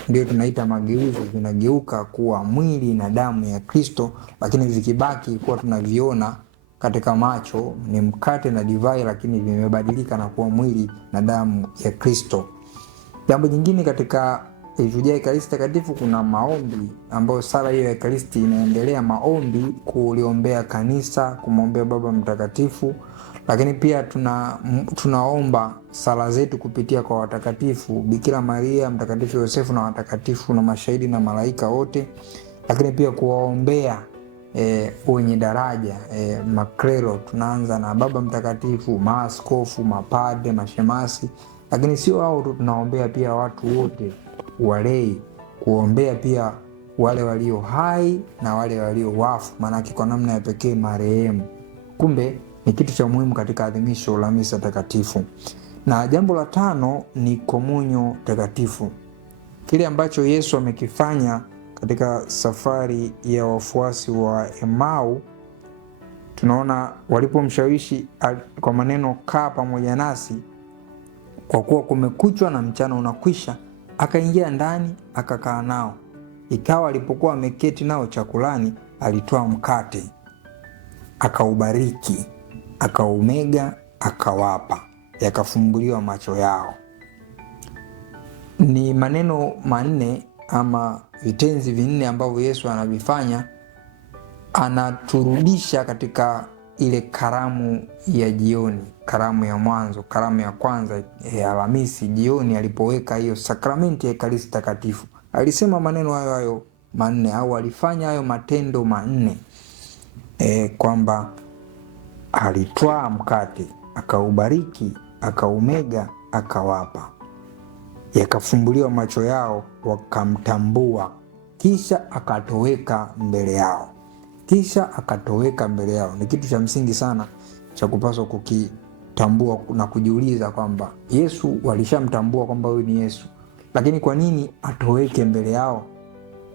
ndio tunaita mageuzo, vinageuka kuwa mwili na damu ya Kristo, lakini vikibaki kuwa tunaviona katika macho ni mkate na divai, lakini vimebadilika na kuwa mwili na damu ya Kristo. Jambo jingine katika liturujia ya Ekaristi Takatifu, kuna maombi ambayo sala hiyo ya Ekaristi inaendelea maombi kuliombea kanisa, kumwombea Baba Mtakatifu, lakini pia tunaomba sala zetu kupitia kwa watakatifu, Bikira Maria, Mtakatifu Yosefu na watakatifu na mashahidi na malaika wote, lakini pia kuwaombea wenye daraja, maklero. Tunaanza na Baba Mtakatifu, maaskofu, mapadre, mashemasi, lakini sio hao tu, tunaombea pia watu wote, walei, kuombea pia wale walio hai na wale walio wafu, maanake kwa namna ya pekee marehemu. Kumbe ni kitu cha muhimu katika adhimisho la misa takatifu. Na jambo la 5 ni komunyo takatifu, kile ambacho Yesu amekifanya katika safari ya wafuasi wa Emau. Tunaona walipomshawishi kwa maneno, kaa pamoja nasi kwa kuwa kumekuchwa na mchana unakwisha, akaingia ndani akakaa nao. Ikawa alipokuwa ameketi nao chakulani, alitoa mkate, akaubariki, akaumega, akawapa, yakafumbuliwa macho yao. Ni maneno manne ama vitenzi vinne ambavyo Yesu anavifanya, anaturudisha katika ile karamu ya jioni, karamu ya mwanzo, karamu ya kwanza ya Alhamisi jioni, alipoweka hiyo sakramenti ya Ekaristi Takatifu. Alisema maneno hayo manne, au alifanya hayo matendo manne, kwamba alitwaa mkate, akaubariki, akaumega, akawapa, yakafumbuliwa macho yao, wakamtambua, kisha akatoweka mbele yao. Ni kitu cha msingi sana cha kupaswa kukitambua na kujiuliza kwamba Yesu walishamtambua kwamba huyu ni Yesu, lakini kwa nini atoweke mbele yao?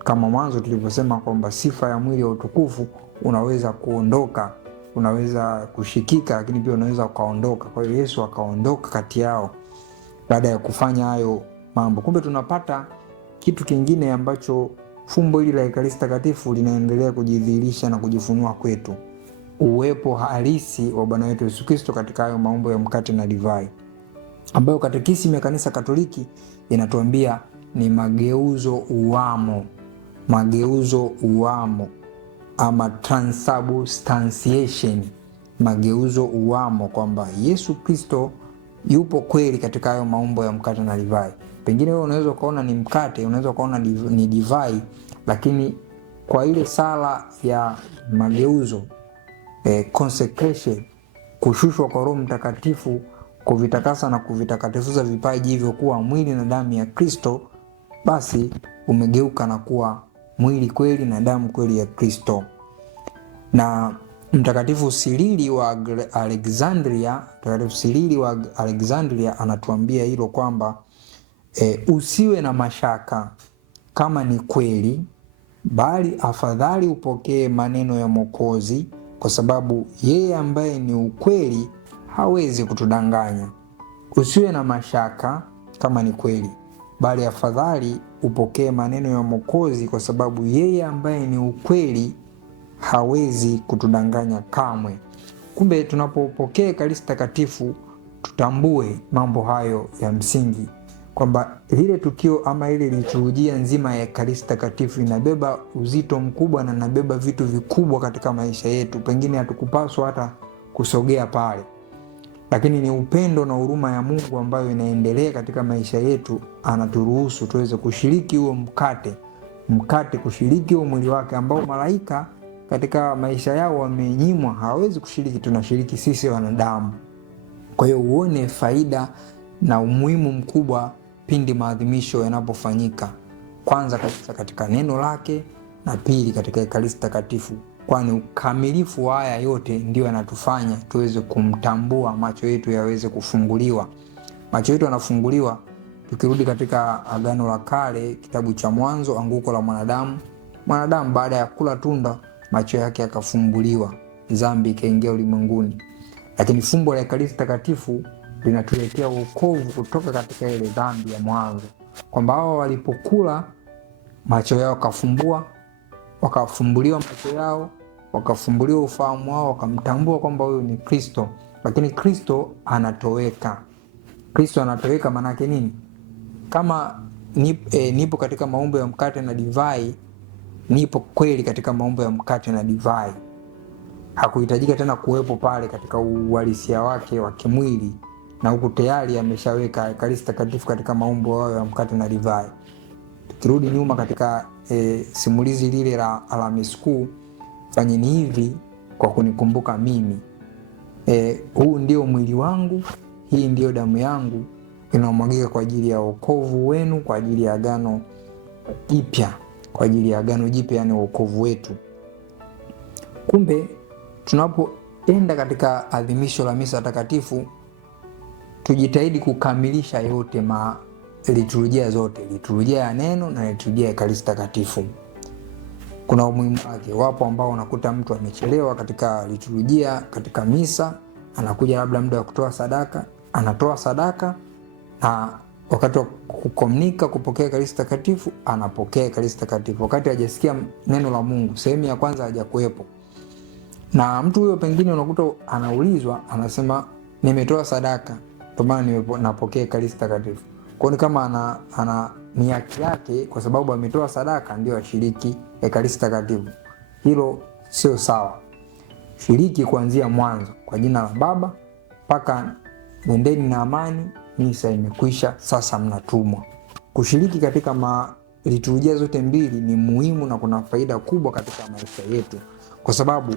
Kama mwanzo tulivyosema kwamba sifa ya mwili wa utukufu unaweza kuondoka, unaweza kushikika, lakini pia unaweza ukaondoka. Kwa hiyo Yesu akaondoka kati yao baada ya kufanya hayo mambo. Kumbe tunapata kitu kingine ambacho fumbo hili la Ekaristi Takatifu linaendelea kujidhihirisha na kujifunua kwetu, uwepo halisi wa Bwana wetu Yesu Kristo katika hayo maumbo ya mkate na divai, ambayo Katekisimu ya Kanisa Katoliki inatuambia ni mageuzo uwamo ama transubstantiation, mageuzo uwamo, kwamba Yesu Kristo yupo kweli katika hayo maumbo ya mkate na divai. Pengine wewe unaweza ukaona ni mkate, unaweza ukaona ni divai, lakini kwa ile sala ya mageuzo, consecration, kushushwa kwa Roho Mtakatifu kuvitakasa na kuvitakatifuza vipaji hivyo kuwa mwili na damu ya Kristo, basi umegeuka na kuwa mwili kweli na damu kweli ya Kristo. Na Mtakatifu Sirili wa Alexandria anatuambia hilo kwamba usiwe na mashaka kama ni kweli, bali afadhali upokee maneno ya Mwokozi, kwa sababu yeye ambaye ni ukweli hawezi kutudanganya. Usiwe na mashaka kama ni kweli, bali afadhali upokee maneno ya Mwokozi, kwa sababu yeye ambaye ni ukweli hawezi kutudanganya kamwe. Kumbe tunapopokea Ekaristi Takatifu tutambue mambo hayo ya msingi, kwamba lile tukio ama ile liturujia nzima ya Ekaristi Takatifu inabeba uzito mkubwa na inabeba vitu vikubwa katika maisha yetu. Pengine hatukupaswa hata kusogea pale, lakini ni upendo na huruma ya Mungu ambayo inaendelea katika maisha yetu, anaturuhusu tuweze kushiriki huo mkate, kushiriki huo mwili wake ambao malaika katika maisha yao wamenyimwa, hawezi kushiriki. Tunashiriki sisi wanadamu. Kwa hiyo uone faida na umuhimu mkubwa pindi maadhimisho yanapofanyika, kwanza katika neno lake, na pili katika Ekaristi Takatifu, kwani ukamilifu wa haya yote ndio yanatufanya tuweze kumtambua, macho yetu yaweze kufunguliwa. Macho yetu yanafunguliwa tukirudi katika Agano la Kale, kitabu cha Mwanzo, anguko la mwanadamu. Mwanadamu baada ya kula tunda, macho yake yakafumbuliwa, dhambi ikaingia ulimwenguni. Lakini fumbo la Ekaristi Takatifu linatuletea wokovu kutoka katika ile dhambi ya mwanzo, kwamba hao walipokula macho yao wakafumbuliwa macho yao, wakafumbuliwa ufahamu wao, wakamtambua kwamba huyu ni Kristo. Lakini Kristo anatoweka. Kristo anatoweka maana yake nini? Kama nipo katika maumbo ya mkate na divai, nipo kweli katika maumbo ya mkate na divai. Hakuhitajika tena kuwepo pale katika uhalisia wake wa kimwili, na huku tayari ameshaweka Ekaristi Takatifu katika maumbo hayo ya mkate na divai. Tukirudi nyuma katika simulizi lile la Alhamisi Kuu, fanyeni hivi kwa kunikumbuka mimi. Huu ndio mwili wangu, hii ndio damu yangu inayomwagika kwa ajili ya wokovu wenu, kwa ajili ya agano jipya, kwa ajili ya agano jipya, yani wokovu wetu. Kumbe tunapoenda katika adhimisho la misa takatifu, tujitahidi kukamilisha yote liturujia zote, liturujia ya neno na liturujia ya Ekaristi Takatifu. Kuna umuhimu wake. Wapo ambao unakuta mtu amechelewa katika liturujia, katika misa, anakuja labda muda wa kutoa sadaka, anatoa sadaka, na wakati wa kukomunika, kupokea Ekaristi Takatifu, anapokea Ekaristi Takatifu wakati hajasikia neno la Mungu, sehemu ya kwanza hajakuepo. Na mtu huyo pengine unakuta anaulizwa, anasema nimetoa sadaka, kwa maana napokea Ekaristi Takatifu. Kwa ni kama ana ni haki yake, kwa sababu ametoa sadaka ndio ashiriki Ekaristi Takatifu. Hilo sio sawa. Shiriki kuanzia mwanzo, kwa jina la Baba mpaka nendeni na amani, misa imekwisha, sasa mnatumwa. Kushiriki katika liturujia zote mbili ni muhimu na kuna faida kubwa katika maisha yetu, kwa sababu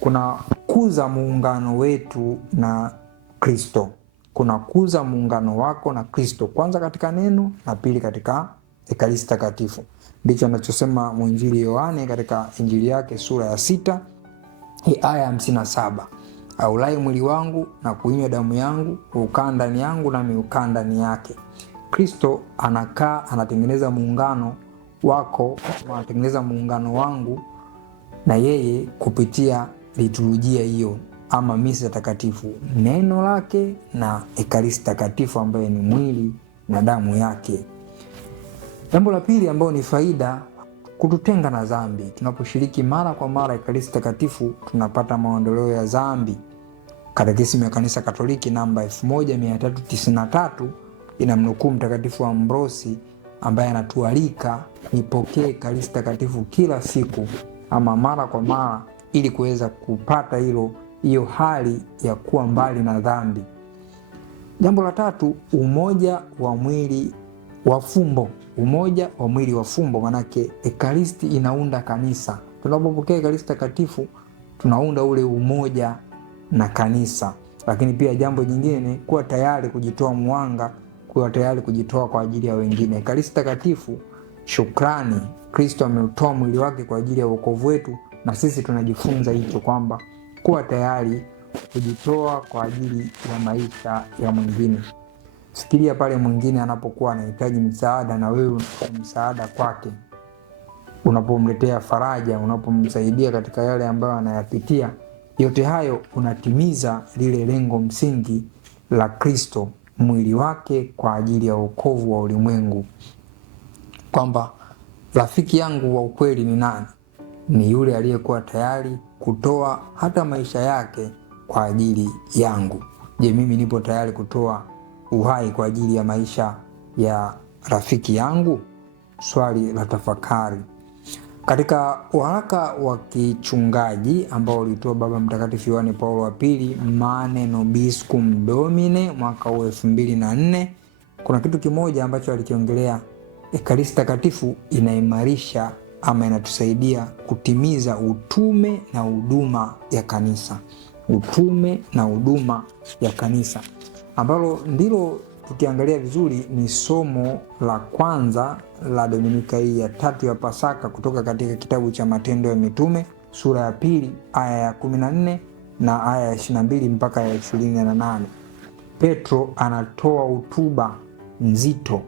kuna kuza muungano wetu na Kristo. Kuna kuza muungano wako na Kristo, kwanza katika neno na pili katika Ekaristi Takatifu. Ndicho anachosema mwinjili Yohane katika injili yake sura ya 6 aya 57. Aulai mwili wangu na kuinywa damu yangu hukaa ndani yangu nami hukaa ndani yake. Kristo anakaa, anatengeneza muungano wako, anatengeneza muungano wangu na yeye kupitia liturujia hiyo ama misa takatifu, neno lake na Ekaristi Takatifu ambayo ni mwili na damu yake. Jambo la pili ambalo ni faida, kututenga na dhambi. Tunaposhiriki mara kwa mara Ekaristi Takatifu tunapata maondoleo ya dhambi. Katekisimu ya Kanisa Katoliki namba 1393 inamnukuu Mtakatifu Ambrosi ambaye anatualika nipokee Ekaristi Takatifu kila siku ama mara kwa mara, ili kuweza kupata hiyo hali ya kuwa mbali na dhambi. Jambo la tatu, umoja wa mwili wa fumbo. Umoja wa mwili wa fumbo, manake Ekaristi inaunda kanisa. Tunapopokea Ekaristi Takatifu tunaunda ule umoja na kanisa. Lakini pia jambo jingine, kuwa tayari kujitoa mwanga, kuwa tayari kujitoa kwa ajili ya wengine. Ekaristi Takatifu, shukrani. Kristo ameutoa mwili wake kwa ajili ya wokovu wetu, na sisi tunajifunza hicho, kwamba kuwa tayari kujitoa kwa ajili ya maisha ya mwingine. Fikiria pale mwingine anapokuwa anahitaji msaada na wewe unatoa msaada kwake. Unapomletea faraja, unapomsaidia katika yale ambayo anayapitia, yote hayo unatimiza lile lengo msingi la Kristo, mwili wake kwa ajili ya wokovu wa ulimwengu. Kwamba rafiki yangu wa ukweli ni nani? Ni yule aliyekuwa tayari kutoa hata maisha yake kwa ajili yangu. Je, mimi nipo tayari kutoa uhai kwa ajili ya maisha ya rafiki yangu? Swali la tafakari. Katika waraka wa kichungaji ambao ulitoa Baba Mtakatifu Yohane Paulo wa Pili, Mane Nobiscum Domine, mwaka 2004, kuna kitu kimoja ambacho alikiongelea. Ekaristi Takatifu inaimarisha ama inatusaidia kutimiza utume na huduma ya kanisa. Utume na huduma ya kanisa, ambalo ndilo tukiangalia vizuri ni somo la kwanza la Dominika hii ya 3 ya Pasaka kutoka katika kitabu cha Matendo ya Mitume sura ya 2 aya ya 14 na aya ya 22 mpaka ya 28. Petro anatoa hotuba nzito,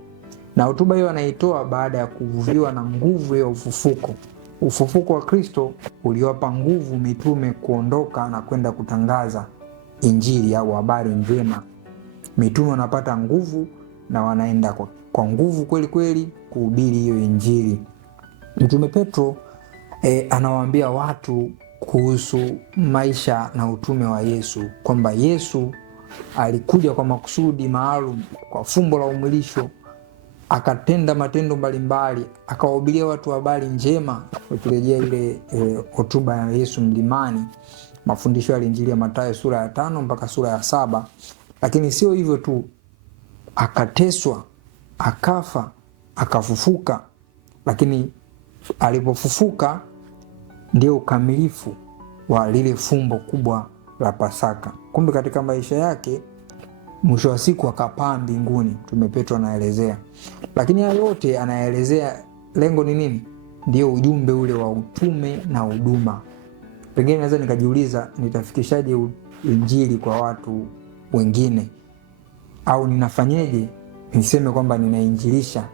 na hotuba hiyo anaitoa baada ya kuvuviwa na nguvu ya ufufuko. Ufufuko wa Kristo uliwapa nguvu mitume kuondoka na kwenda kutangaza injili au habari njema. Mitume wanapata nguvu na wanaenda kwa nguvu kweli kweli kuhubiri hiyo injili. Mtume Petro anawaambia watu kuhusu maisha na utume wa Yesu, kwamba Yesu alikuja kwa makusudi maalum, kwa fumbo la umwilisho, akatenda matendo mbalimbali, akawahubiria watu habari njema. Ukirejea ile hotuba ya Yesu mlimani, mafundisho ya Injili ya Mathayo sura ya 5 mpaka sura ya 7. Lakini sio hivyo tu, akateswa, akafa, akafufuka. Lakini alipofufuka ndio ukamilifu wa lile fumbo kubwa la Pasaka. Kumbe katika maisha yake mwisho wa siku akapaa mbinguni, Mtume Petro anaelezea. Lakini haya yote anaelezea lengo ni nini? Ndio ujumbe ule wa utume na huduma. Pengine naweza nikajiuliza, nitafikishaje injili kwa watu wengine? Au ninafanyeje niseme kwamba ninainjilisha?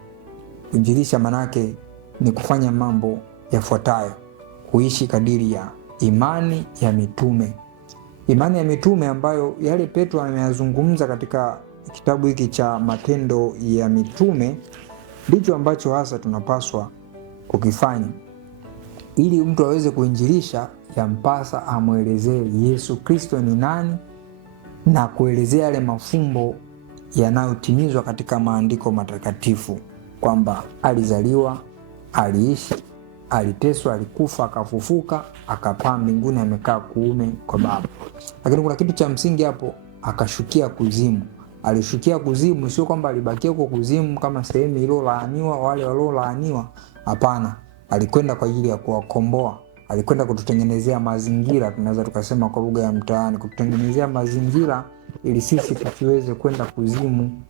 Kuinjilisha manake ni kufanya mambo yafuatayo: kuishi kadiri ya imani ya mitume. Imani ya mitume ambayo yale Petro ameyazungumza katika kitabu hiki cha Matendo ya Mitume, ndicho ambacho hasa tunapaswa kukifanya. Ili mtu aweze kuinjilisha, yampasa amwelezee Yesu Kristo ni nani na kuelezea yale mafumbo yanayotimizwa katika maandiko matakatifu, kwamba alizaliwa, aliishi, aliteswa, alikufa, akafufuka, akapaa mbinguni, amekaa kuume kwa Baba. Lakini kuna kitu cha msingi hapo, akashukia kuzimu. Alishukia kuzimu, sio kwamba alibakia huko kuzimu kama sehemu iliyolaaniwa wale waliolaaniwa. Hapana, alikwenda kwa ajili ya kuwakomboa. Alikwenda kututengenezea mazingira, tunaweza tukasema kwa lugha ya mtaani, kututengenezea mazingira ili sisi tusiweze kwenda kuzimu,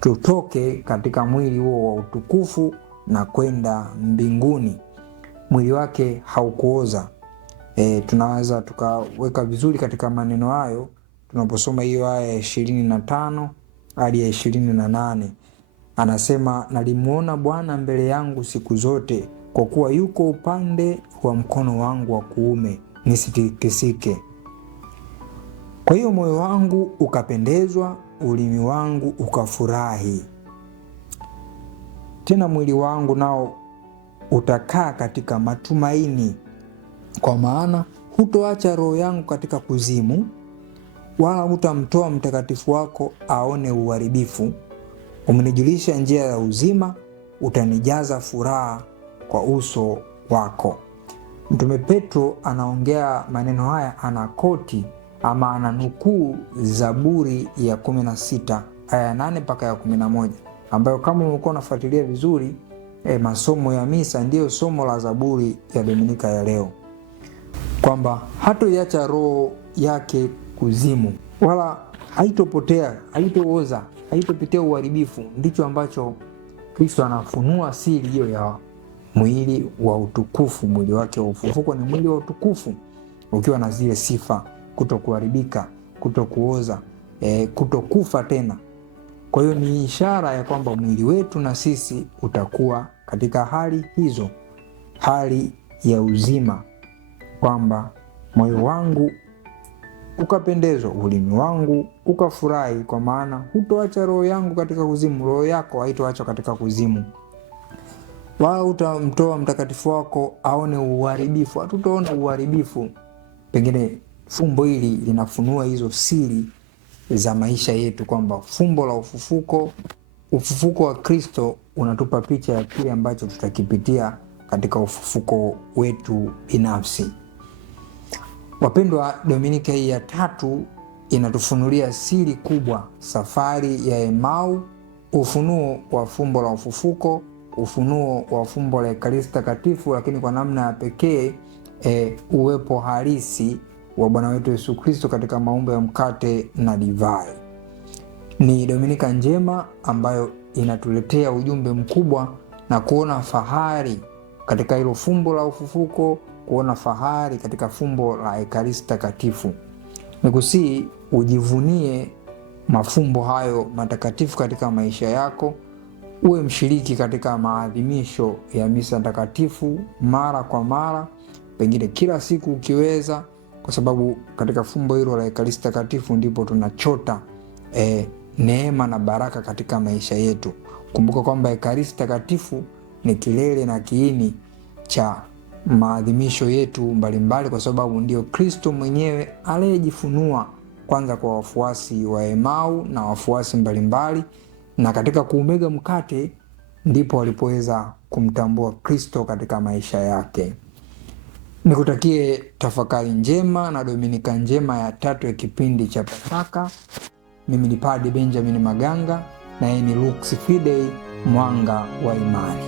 tutoke katika mwili huo wa utukufu na kwenda mbinguni. Mwili wake haukuoza. Tunaweza tukaweka vizuri katika maneno hayo tunaposoma hiyo aya ya 25 hadi ya 28. Anasema, nalimuona Bwana mbele yangu siku zote, kwa kuwa yuko upande wa mkono wangu wa kuume, nisitikisike. Kwa hiyo moyo wangu ukapendezwa, ulimi wangu ukafurahi. Tena mwili wangu nao utakaa katika matumaini, kwa maana hutoacha roho yangu katika kuzimu, wala hutamtoa mtakatifu wako aone uharibifu. Umenijulisha njia ya uzima, utanijaza furaha kwa uso wako. Mtume Petro anaongea maneno haya, anakoti ama ananukuu Zaburi ya 16 aya 8 mpaka ya 11, ambayo kama umekuwa unafuatilia vizuri masomo ya misa, ndiyo somo la Zaburi ya Dominika ya leo, kwamba hatoiacha roho yake kuzimu, wala haitopotea, haitooza, haitopitia uharibifu. Ndicho ambacho Kristo anafunua siri hiyo ya mwili wa utukufu. Mwili wake wa ufufuko ni mwili wa utukufu, ukiwa na zile sifa: kutokuharibika, kutokuoza, kutokufa tena. Kwa hiyo ni ishara ya kwamba mwili wetu na sisi utakuwa katika hali hizo, hali ya uzima, kwamba moyo wangu ukapendezwa, ulimi wangu ukafurahi, kwa maana hutoacha roho yangu katika kuzimu. Roho yako haitoachwa katika kuzimu, wala hutamtoa mtakatifu wako aone uharibifu. Hatutaona uharibifu. Pengine fumbo hili linafunua hizo siri za maisha yetu, kwamba fumbo la ufufuko wa Kristo unatupa picha ya kile ambacho tutakipitia katika ufufuko wetu binafsi. Wapendwa, Dominika hii ya 3 inatufunulia siri kubwa: safari ya Emau, ufunuo wa fumbo la ufufuko, ufunuo wa fumbo la Ekaristi Takatifu, lakini kwa namna ya pekee uwepo halisi wa Bwana wetu Yesu Kristo katika maumbo ya mkate na divai. Ni Dominika njema ambayo inatuletea ujumbe mkubwa na kuona fahari katika hilo fumbo la ufufuko, kuona fahari katika fumbo la Ekaristi Takatifu. Nikusii ujivunie mafumbo hayo matakatifu katika maisha yako, uwe mshiriki katika maadhimisho ya misa takatifu mara kwa mara, pengine kila siku ukiweza, kwa sababu katika fumbo hilo la Ekaristi Takatifu ndipo tunachota neema na baraka katika maisha yetu. Kumbuka kwamba Ekaristi Takatifu ni kilele na kiini cha maadhimisho yetu mbalimbali, kwa sababu ndio Kristo mwenyewe aliyejifunua kwanza kwa wafuasi wa Emau na wafuasi mbalimbali, na katika kuumega mkate ndipo walipoweza kumtambua Kristo katika maisha yake. Nikutakie tafakari njema na Dominika njema ya 3 ya kipindi cha Pasaka. Mimi ni Padre Benjamin Maganga, na yeye ni Lux Fidei, mwanga wa imani.